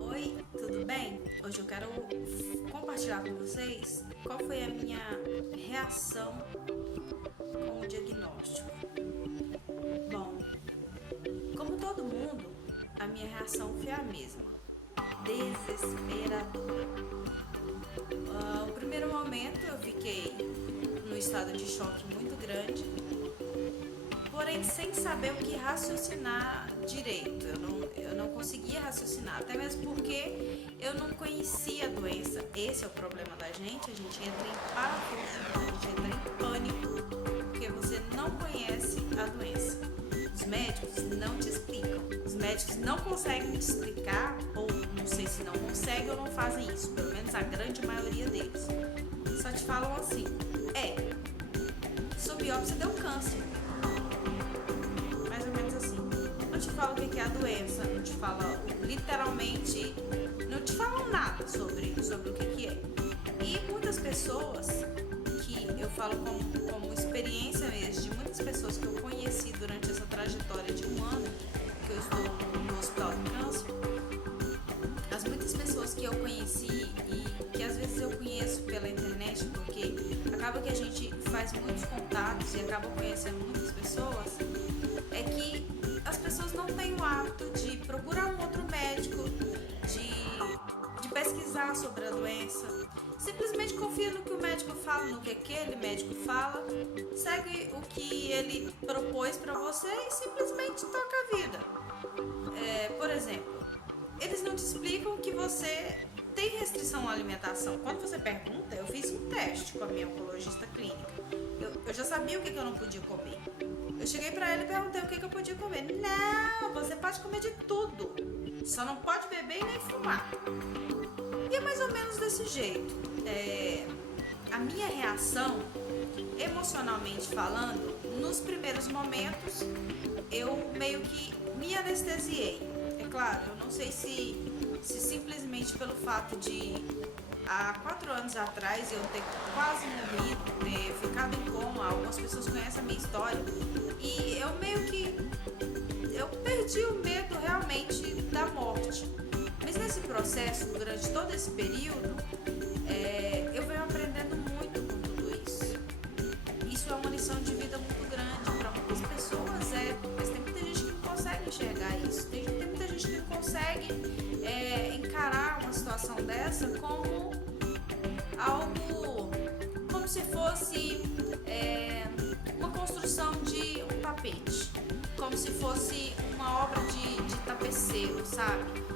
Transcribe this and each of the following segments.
Oi, tudo bem? Hoje eu quero compartilhar com vocês qual foi a minha reação com o diagnóstico. Bom, como todo mundo, a minha reação foi a mesma: desesperadora. No primeiro momento eu fiquei num estado de choque muito grande, porém sem saber o que raciocinar direito. Eu não conseguia raciocinar, até mesmo porque eu não conhecia a doença. Esse é o problema da gente, a gente entra em parafuso, a gente entra em pânico, porque você não conhece a doença. Os médicos não te explicam, os médicos não conseguem te explicar, ou não sei se não conseguem ou não fazem isso, pelo menos a grande maioria deles. Só te falam assim: sua biópsia deu câncer. Mais ou menos assim. Não te fala o que é a doença, não te fala literalmente, não te falam nada sobre o que é. E muitas pessoas, que eu falo como experiência mesmo, de muitas pessoas que eu conheci durante essa trajetória de um ano que eu estou no hospital de câncer, as muitas pessoas que eu conheci e que às vezes eu conheço pela internet, porque acaba que a gente faz muitos contatos e acaba conhecendo muitas pessoas, é que as pessoas não têm o hábito de procurar um outro médico, de pesquisar sobre a doença. Simplesmente confia no que o médico fala, no que aquele médico fala, segue o que ele propôs para você e simplesmente toca a vida. Por exemplo, eles não te explicam que você tem restrição à alimentação. Quando você pergunta, eu fiz um teste com a minha oncologista clínica. Eu já sabia o que eu não podia comer. Eu cheguei pra ela e perguntei o que eu podia comer. Não, você pode comer de tudo, só não pode beber e nem fumar. E é mais ou menos desse jeito. A minha reação, emocionalmente falando, nos primeiros momentos, eu meio que me anestesiei. É claro, eu não sei se simplesmente pelo fato de há 4 anos atrás eu ter quase morrido, ter ficado em coma, algumas pessoas conhecem a minha história, e eu meio que eu perdi o medo realmente da morte. Mas nesse processo, durante todo esse período, eu venho aprendendo muito com tudo isso. Isso é uma lição de vida muito grande para muitas pessoas, mas tem muita gente que não consegue enxergar isso. Tem muita gente que não consegue encarar uma situação dessa como algo, como se fosse uma construção de um tapete, como se fosse uma obra de tapeceiro, sabe?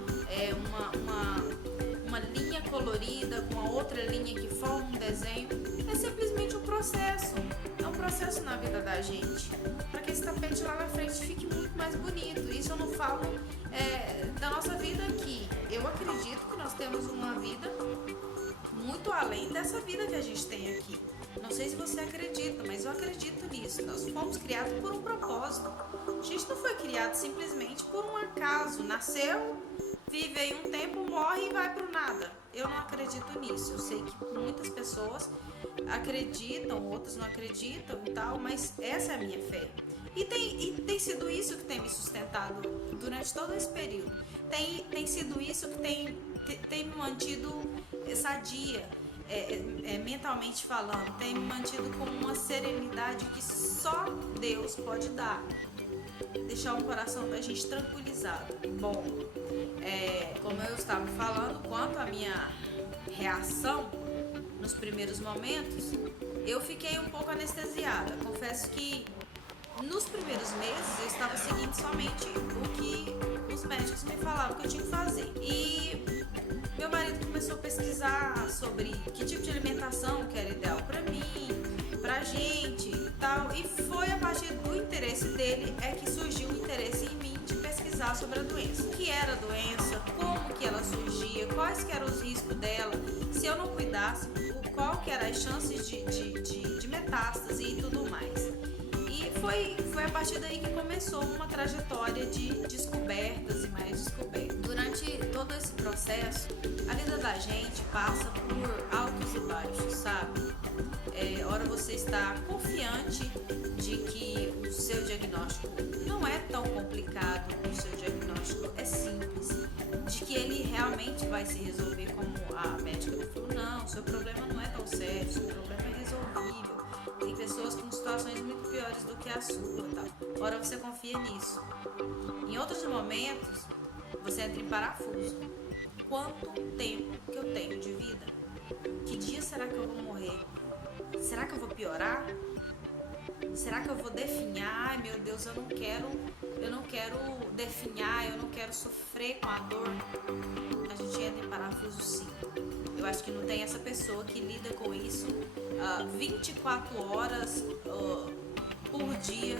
Uma linha colorida com a outra linha que forma um desenho. É simplesmente um processo. É um processo na vida da gente, para que esse tapete lá na frente fique muito mais bonito. Isso eu não falo da nossa vida aqui. Eu acredito que nós temos uma vida muito além dessa vida que a gente tem aqui. Não sei se você acredita, mas eu acredito nisso. Nós fomos criados por um propósito. A gente não foi criado simplesmente por um acaso. Nasceu, vive aí um tempo, morre e vai pro nada. Eu não acredito nisso. Eu sei que muitas pessoas acreditam, outras não acreditam e tal, mas essa é a minha fé. E tem sido isso que tem me sustentado durante todo esse período. Tem sido isso que tem me mantido sadia, mentalmente falando, tem me mantido com uma serenidade que só Deus pode dar. Deixar o coração da gente tranquilizado. Bom, como eu estava falando, quanto à minha reação nos primeiros momentos, eu fiquei um pouco anestesiada. Confesso que nos primeiros meses eu estava seguindo somente o que os médicos me falavam que eu tinha que fazer. E meu marido começou a pesquisar sobre que tipo de alimentação que era ideal para mim, pra gente e tal. E foi a partir do interesse dele que surgiu o interesse em mim de pesquisar sobre a doença. O que era a doença, como que ela surgia, quais que eram os riscos dela, se eu não cuidasse, qual que eram as chances de metástase e tudo mais. E foi a partir daí que começou uma trajetória de descobertas e mais descobertas. Durante todo esse processo, a vida da gente passa por altos e baixos, sabe? Ora você está confiante de que o seu diagnóstico não é tão tão complicado, o seu diagnóstico é simples, de que ele realmente vai se resolver, como a médica me falou, não, seu problema não é tão sério, seu problema é resolvível, tem pessoas com situações muito piores do que a sua, tá? Ora, você confia nisso. Em outros momentos, você entra em parafuso. Quanto tempo que eu tenho de vida? Que dia será que eu vou morrer? Será que eu vou piorar? Será que eu vou definhar? Ai, meu Deus, eu não quero definhar, eu não quero sofrer com a dor. A gente entra em parafuso, sim. Eu acho que não tem essa pessoa que lida com isso 24 horas por dia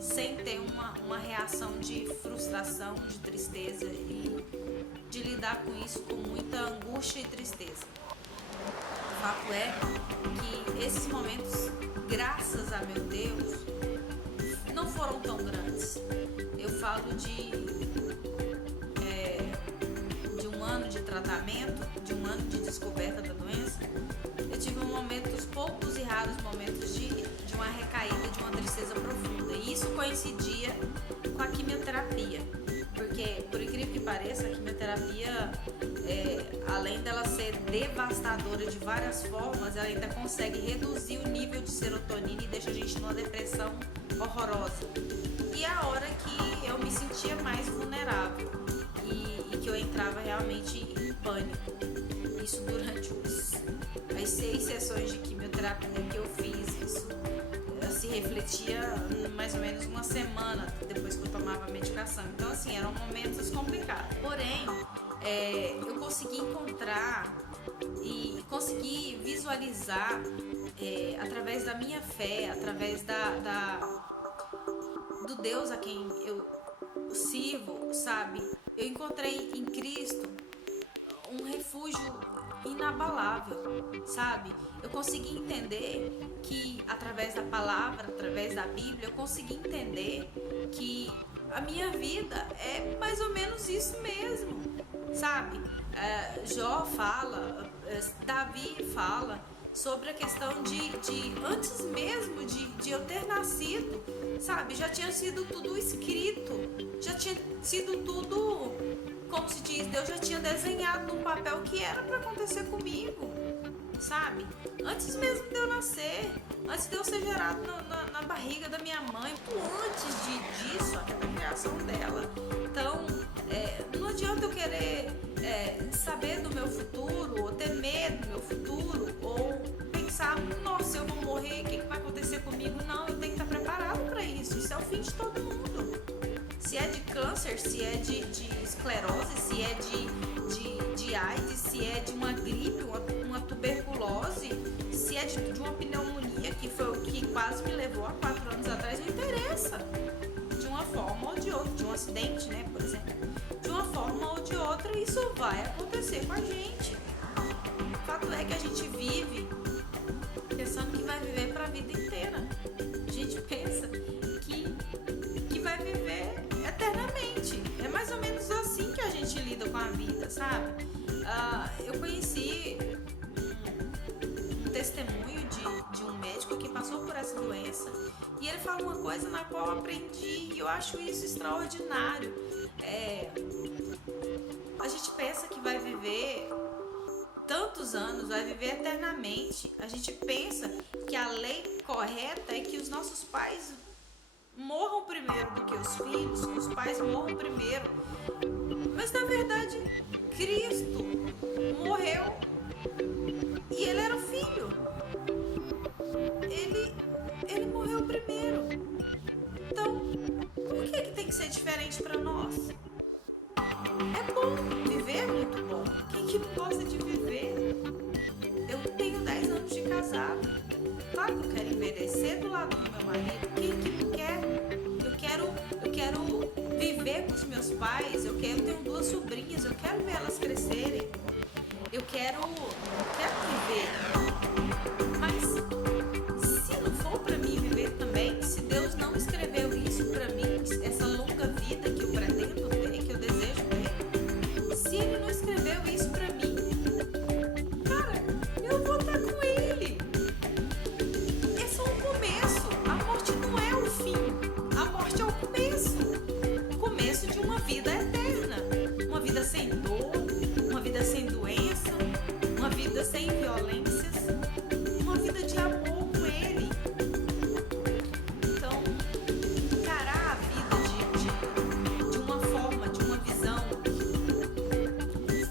sem ter uma reação de frustração, de tristeza e de lidar com isso com muita angústia e tristeza. O fato é que esses momentos, graças a meu Deus, não foram tão grandes. Eu falo de um ano de tratamento, de um ano de descoberta da doença. Eu tive poucos e raros momentos de uma recaída, de uma tristeza profunda. E isso coincidia com a quimioterapia. Porque, por incrível que pareça, a quimioterapia, além dela ser devastadora de várias formas, ela ainda consegue reduzir o nível de serotonina e deixa a gente numa depressão horrorosa. E a hora que eu me sentia mais vulnerável e que eu entrava realmente em pânico. Isso durante as 6 sessões de quimioterapia que eu fiz, isso se refletia mais ou menos uma semana depois que eu tomava a medicação. Então, assim, eram momentos complicados. Porém, eu consegui encontrar e consegui visualizar através da minha fé, através do Deus a quem eu sirvo, sabe? Eu encontrei em Cristo um refúgio inabalável, sabe? Eu consegui entender que através da palavra, através da Bíblia, eu consegui entender que a minha vida é mais ou menos isso mesmo, sabe? Jó fala, Davi fala sobre a questão de antes mesmo de eu ter nascido, sabe? Já tinha sido tudo escrito, já tinha sido tudo, como se diz, Deus já tinha desenhado num papel que era para acontecer comigo, sabe? Antes mesmo de eu nascer, antes de eu ser gerado na barriga da minha mãe, antes disso, até da criação dela. Então, não adianta eu querer saber do meu futuro, ou ter medo do meu futuro, ou pensar, nossa, eu vou morrer, o que vai acontecer comigo? Não, eu tenho que estar preparado para isso. Isso é o fim de todo mundo. Se é de câncer, se é de esclerose, se é de AIDS, se é de uma gripe, uma tuberculose, se é de uma pneumonia, que foi o que quase me levou há 4 anos atrás, não interessa. De uma forma ou de outra, de um acidente, né, por exemplo. De uma forma ou de outra, isso vai acontecer com a gente. O fato é que a gente vive pensando que vai viver para a vida inteira. A gente pensa que vai viver eternamente. É mais ou menos assim que a gente lida com a vida, sabe? Eu conheci um testemunho de um médico que passou por essa doença e ele fala uma coisa na qual eu aprendi e eu acho isso extraordinário. A gente pensa que vai viver tantos anos, vai viver eternamente. A gente pensa que a lei correta é que os nossos pais morram primeiro do que os filhos, que os pais morram primeiro. Mas na verdade, Cristo morreu e ele era o filho. Ele morreu primeiro. Então, por que tem que ser diferente para nós? É bom, viver é muito bom. Quem que não gosta de viver? Eu tenho 10 anos de casado. Claro que eu quero envelhecer do lado do meu marido. Quem que não quer? Eu quero viver com os meus pais. Eu tenho 2 sobrinhas. Eu quero ver elas crescerem. Eu quero viver. Mas se não for para mim viver também, se Deus não escreveu isso para mim, essa longa vida que eu pretendo ter, que eu desejo ter, se Ele não escreveu isso para mim, cara, eu vou estar com Ele. É só um começo. A morte não é o fim. A morte é o começo. vida eterna, uma vida sem dor, uma vida sem doença, uma vida sem violências, uma vida de amor com Ele. Então, encarar a vida de uma forma, de uma visão,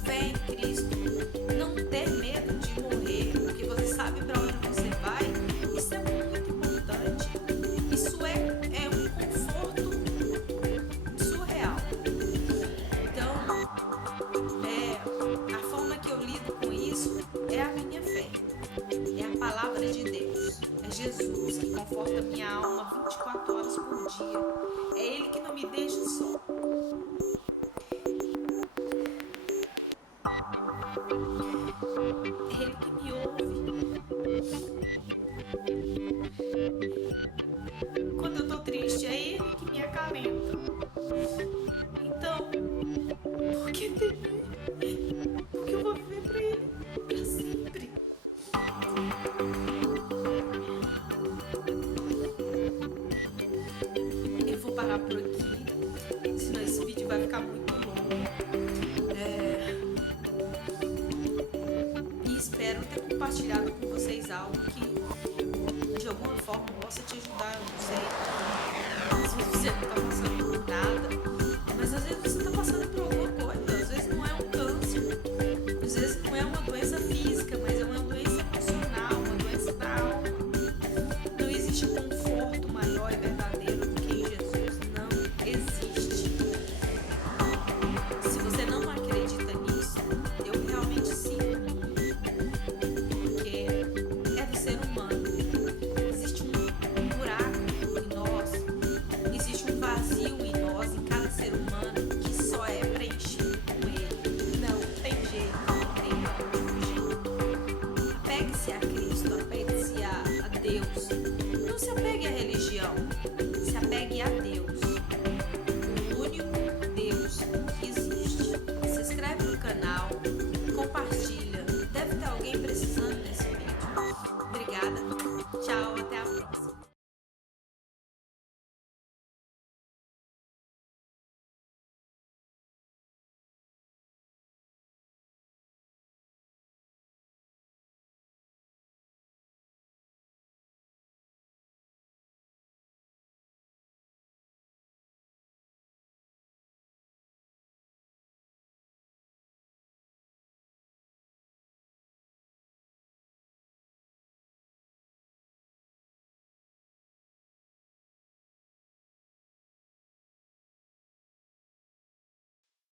fé em Cristo, não ter medo de morrer, porque você sabe para onde você vai, isso é muito importante. Isso é um conforto surreal. Então, a forma que eu lido com isso é a minha fé, é a palavra de Deus, é Jesus que conforta minha alma 24 horas por dia, é Ele que não me deixa só. É Ele que me ouve. Quando eu tô triste, é Ele que me acalenta. Então, por que temer? Porque eu vou viver pra Ele pra sempre. Eu vou parar por aqui, senão esse vídeo vai ficar muito longo. E espero ter compartilhado com vocês algo que de alguma forma possa te ajudar. Eu não sei se você não tá passando